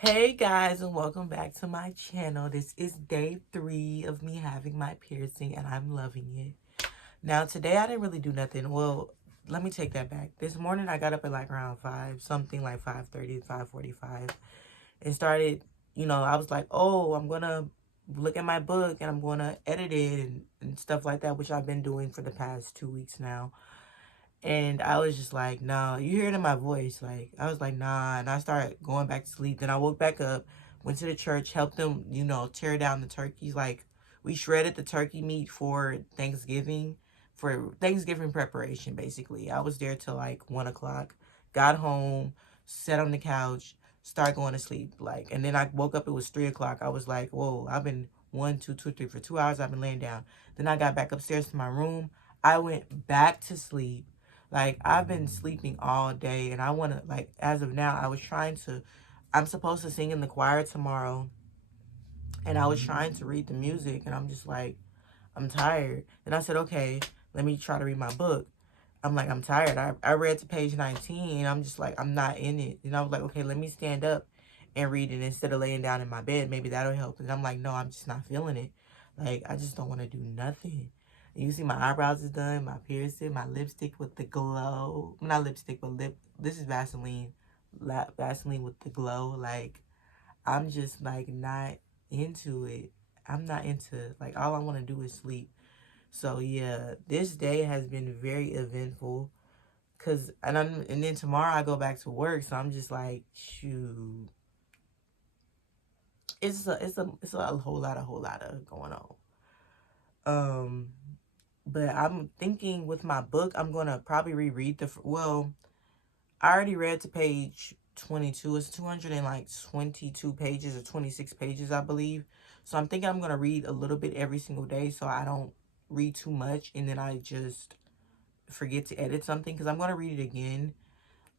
Hey guys, and welcome back to my channel. This is day 3 of me having my piercing and I'm loving it. Now today I didn't really do nothing. Well, let me take that back. This morning I got up at like around 5, something like 5:30, 5:45, and started, I was like, oh, I'm gonna look at my book and I'm gonna edit it and stuff like that, which I've been doing for the past 2 weeks now. And I was just like, nah, you hear it in my voice. Like, I was like, nah. And I started going back to sleep. Then I woke back up, went to the church, helped them, tear down the turkeys. Like, we shredded the turkey meat for Thanksgiving preparation, basically. I was there till like 1 o'clock, got home, sat on the couch, started going to sleep. Like, and then I woke up, it was 3 o'clock. I was like, whoa, I've been 1, 2, 2, 3 for 2 hours. I've been laying down. Then I got back upstairs to my room. I went back to sleep. Like, I've been sleeping all day, and I want to, like, as of now, I'm supposed to sing in the choir tomorrow, and I was trying to read the music, and I'm just like, I'm tired. And I said, okay, let me try to read my book. I'm like, I'm tired. I read to page 19, and I'm just like, I'm not in it. And I was like, okay, let me stand up and read it instead of laying down in my bed. Maybe that'll help. And I'm like, no, I'm just not feeling it. Like, I just don't want to do nothing. And you see my eyebrows is done, my piercing, my lipstick with the glow. Not lipstick, but this is Vaseline. Vaseline with the glow. Like, I'm just, like, not into it. I'm not into, like, all I want to do is sleep. So yeah, this day has been very eventful. And then tomorrow I go back to work, so I'm just like, shoot, it's a whole lot of going on. Um, but I'm thinking with my book, I'm gonna probably reread I already read to page 22. It's 222 pages or 26 pages, I believe. So I'm thinking I'm gonna read a little bit every single day, so I don't read too much, and then I just forget to edit something because I'm going to read it again.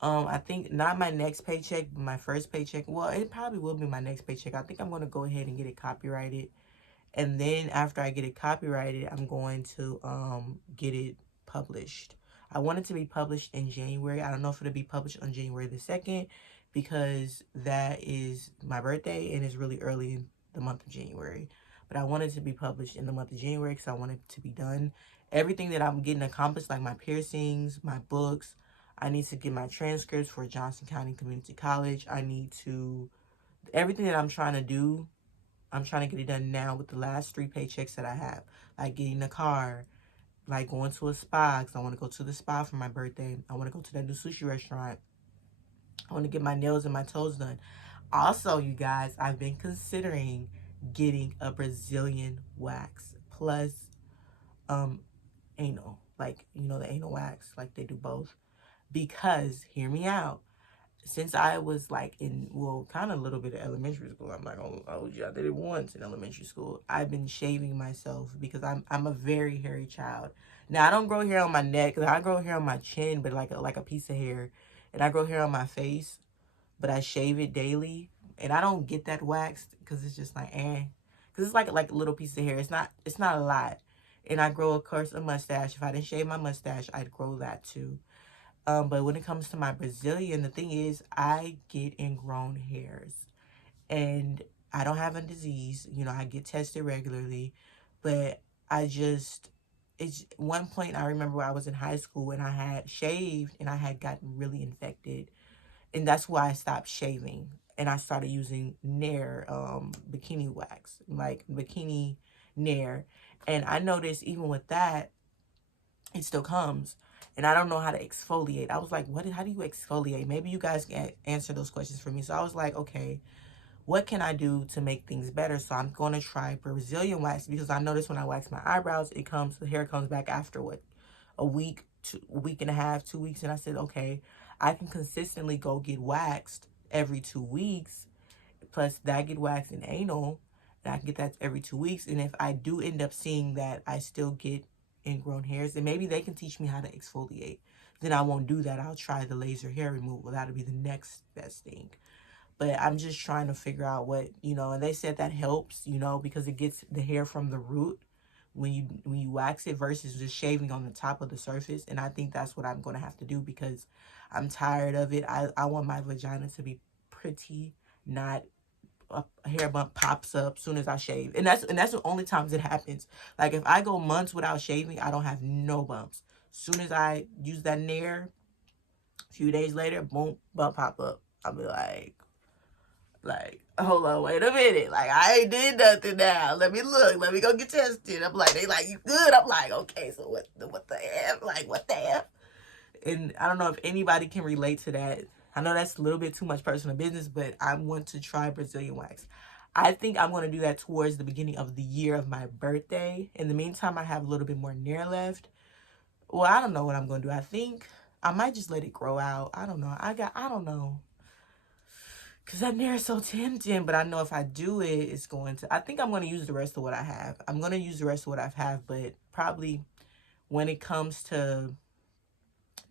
I think not my next paycheck, but my first paycheck. Well, it probably will be my next paycheck. I think I'm going to go ahead and get it copyrighted. And then after I get it copyrighted, I'm going to get it published. I want it to be published in January. I don't know if it'll be published on January the 2nd because that is my birthday and it's really early in the month of January. But I want it to be published in the month of January because I want it to be done. Everything that I'm getting accomplished, like my piercings, my books, I need to get my transcripts for Johnson County Community College. Everything that I'm trying to do, I'm trying to get it done now with the last 3 paychecks that I have. Like getting a car, like going to a spa, because I want to go to the spa for my birthday. I want to go to that new sushi restaurant. I want to get my nails and my toes done. Also, you guys, I've been considering getting a Brazilian wax plus um anal. Like, the anal wax, like they do both. Because, hear me out, since I was like kind of a little bit of elementary school, I'm like, oh yeah, I did it once in elementary school. I've been shaving myself because I'm a very hairy child. Now I don't grow hair on my neck. I grow hair on my chin, but like a piece of hair, and I grow hair on my face, but I shave it daily, and I don't get that waxed because it's just like because it's like a little piece of hair. It's not a lot, and I grow of course a mustache. If I didn't shave my mustache, I'd grow that too. But when it comes to my Brazilian, the thing is, I get ingrown hairs. And I don't have a disease. I get tested regularly. But it's one point I remember I was in high school and I had shaved and I had gotten really infected. And that's why I stopped shaving. And I started using Nair bikini wax, like bikini Nair. And I noticed even with that, it still comes. And I don't know how to exfoliate. I was like, how do you exfoliate? Maybe you guys can answer those questions for me. So I was like, okay, what can I do to make things better? So I'm going to try Brazilian wax because I noticed when I wax my eyebrows, the hair comes back after a week, a week and a half, 2 weeks. And I said, okay, I can consistently go get waxed every 2 weeks. Plus that get waxed in anal. And I can get that every 2 weeks. And if I do end up seeing that I still get ingrown hairs, then maybe they can teach me how to exfoliate. Then I won't do that. I'll try the laser hair removal. That'll be the next best thing. But I'm just trying to figure out and they said that helps, because it gets the hair from the root when you wax it versus just shaving on the top of the surface. And I think that's what I'm going to have to do because I'm tired of it. I want my vagina to be pretty, not a hair bump pops up soon as I shave. And that's the only times it happens. Like if I go months without shaving, I don't have no bumps. Soon as I use that Nair, a few days later, boom, bump pop up. I'll be like, hold on, wait a minute. Like, I ain't did nothing now. Let me look. Let me go get tested. I'm like, they like, you good? I'm like, okay, so what the F? Like, what the F? And I don't know if anybody can relate to that. I know that's a little bit too much personal business, but I want to try Brazilian wax. I think I'm going to do that towards the beginning of the year of my birthday. In the meantime, I have a little bit more Nair left. Well, I don't know what I'm going to do. I think I might just let it grow out. I don't know. I don't know. Because that Nair is so tempting, but I know if I do it, it's going to... I think I'm going to use the rest of what I have. I'm going to use the rest of what I have, but probably when it comes to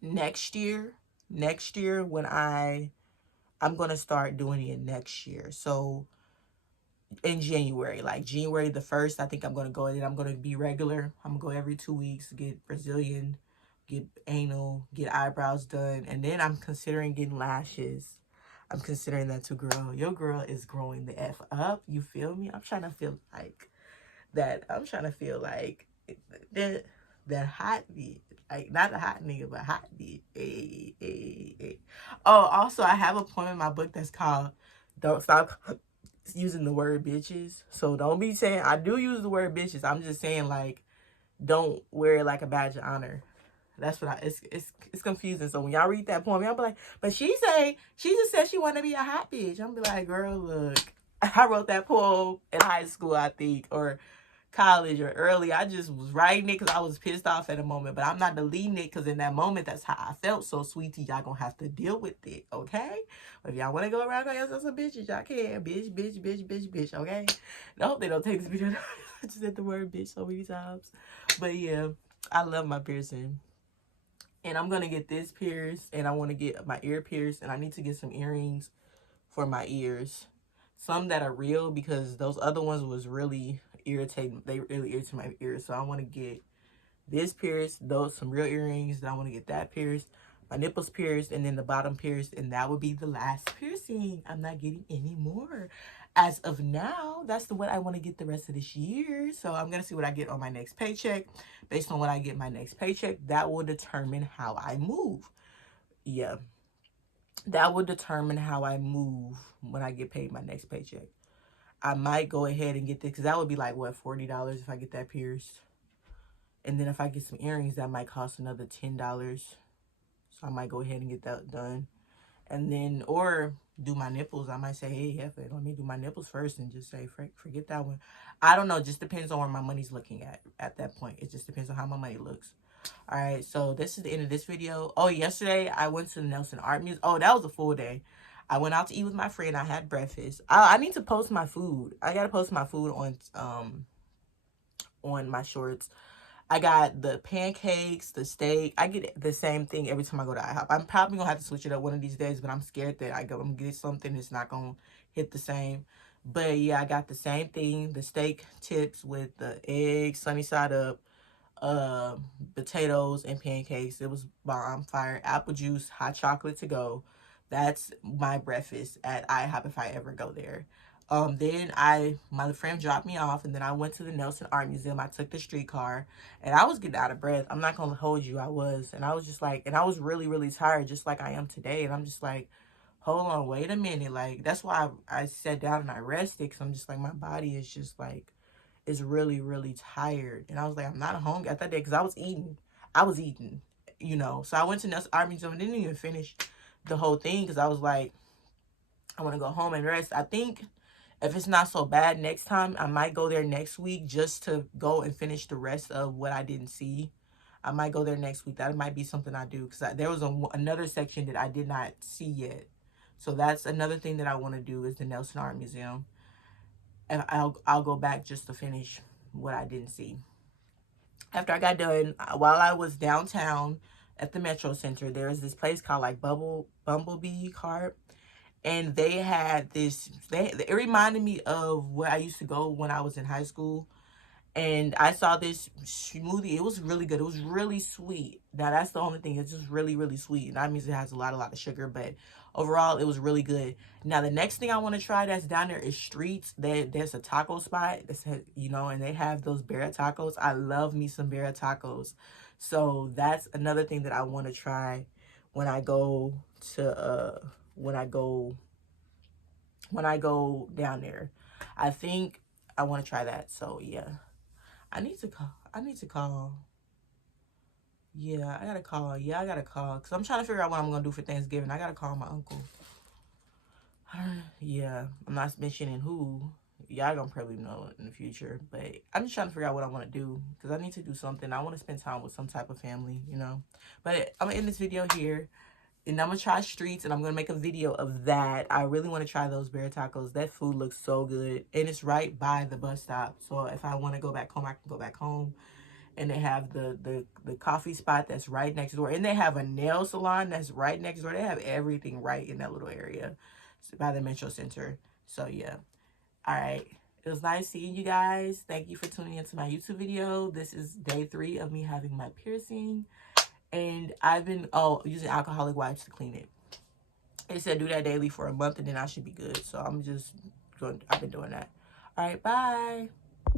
next year when I'm going to start doing it next year. So in January, like January the 1st, I think I'm going to go in and I'm going to be regular. I'm going to go every 2 weeks, get Brazilian, get anal, get eyebrows done. And then I'm considering getting lashes. I'm considering that too, girl. Your girl is growing the F up. You feel me? I'm trying to feel like that. I'm trying to feel like that hot bitch. Like, not a hot nigga, but hot bitch. Hey, hey, hey. Oh, also, I have a poem in my book that's called Don't Stop Using the Word Bitches. So don't be saying, I do use the word bitches. I'm just saying, like, don't wear it like a badge of honor. That's what it's confusing. So when y'all read that poem, y'all be like, but she just said she want to be a hot bitch. I'm be like, girl, look, I wrote that poem in high school, I think, or college or early. I just was writing it because I was pissed off at a moment, but I'm not deleting it because in that moment, that's how I felt. So, sweetie, y'all gonna have to deal with it, okay? But if y'all want to go around calling yourself some bitches, y'all can. Bitch, bitch, bitch, bitch, bitch, okay? I hope they don't take this video. I just said the word bitch so many times. But yeah, I love my piercing. And I'm going to get this pierced, and I want to get my ear pierced, and I need to get some earrings for my ears. Some that are real, because those other ones was really irritating. They really irritated my ears. So I want to get this pierced, some real earrings. Then I want to get that pierced, my nipples pierced, and then the bottom pierced. And that would be the last piercing. I'm not getting any more. As of now, that's what I want to get the rest of this year. So I'm going to see what I get on my next paycheck. Based on what I get my next paycheck, that will determine how I move. Yeah. That will determine how I move when I get paid my next paycheck. I might go ahead and get this, because that would be like, what, $40 if I get that pierced. And then if I get some earrings, that might cost another $10. So I might go ahead and get that done. And then, or do my nipples. I might say, hey, Heifer, let me do my nipples first and just say, forget that one. I don't know. It just depends on where my money's looking at that point. It just depends on how my money looks. All right, so this is the end of this video. Oh, yesterday I went to the Nelson Art Museum. Oh, that was a full day. I went out to eat with my friend. I had breakfast. I need to post my food. I got to post my food on my shorts. I got the pancakes, the steak. I get the same thing every time I go to IHOP. I'm probably going to have to switch it up one of these days, but I'm scared that I'm going to get something that's not going to hit the same. But yeah, I got the same thing, the steak tips with the eggs, sunny side up, potatoes, and pancakes. It was bomb fire. Apple juice, hot chocolate to go. That's my breakfast at IHOP if I ever go there. Then my friend dropped me off, and then I went to the Nelson Art Museum. I took the streetcar, and I was getting out of breath. I'm not gonna hold you, I was. And I was just like, and I was really, really tired, just like I am today. And I'm just like, hold on, wait a minute. Like, that's why I sat down and I rested, because I'm just like, my body is just like, is really, really tired. And I was like, I'm not hungry at that day, because I was eating, you know. So I went to Nelson Art Museum and didn't even finish the whole thing, because I was like, I want to go home and rest. I think if it's not so bad next time, I might go there next week just to go and finish the rest of what I didn't see. I might go there next week. That might be something I do, because there was another section that I did not see yet. So that's another thing that I want to do, is the Nelson Art Museum. And I'll go back just to finish what I didn't see. After I got done, while I was downtown at the Metro Center, there was this place called like Bumblebee Cart. And they had this, it reminded me of where I used to go when I was in high school. And I saw this smoothie. It was really good. It was really sweet. Now, that's the only thing. It's just really, really sweet. And that means it has a lot of sugar. But overall, it was really good. Now, the next thing I want to try that's down there is Streets. There's a taco spot that's, you know, and they have those bear tacos. I love me some bear tacos. So that's another thing that I want to try when I go to when I go down there. I think I want to try that. So yeah, I need to call. Yeah, I gotta call. Yeah, I gotta call. Because I'm trying to figure out what I'm going to do for Thanksgiving. I gotta call my uncle. Yeah, I'm not mentioning who. Y'all gonna probably know in the future. But I'm just trying to figure out what I want to do. Because I need to do something. I want to spend time with some type of family, you know. But I'm going to end this video here. And I'm going to try Streets. And I'm going to make a video of that. I really want to try those bear tacos. That food looks so good. And it's right by the bus stop. So if I want to go back home, I can go back home. And they have the coffee spot that's right next door. And they have a nail salon that's right next door. They have everything right in that little area by the Metro Center. So, yeah. All right. It was nice seeing you guys. Thank you for tuning into my YouTube video. This is day 3 of me having my piercing. And I've been, using alcoholic wipes to clean it. It said do that daily for a month and then I should be good. So, I've been doing that. All right. Bye.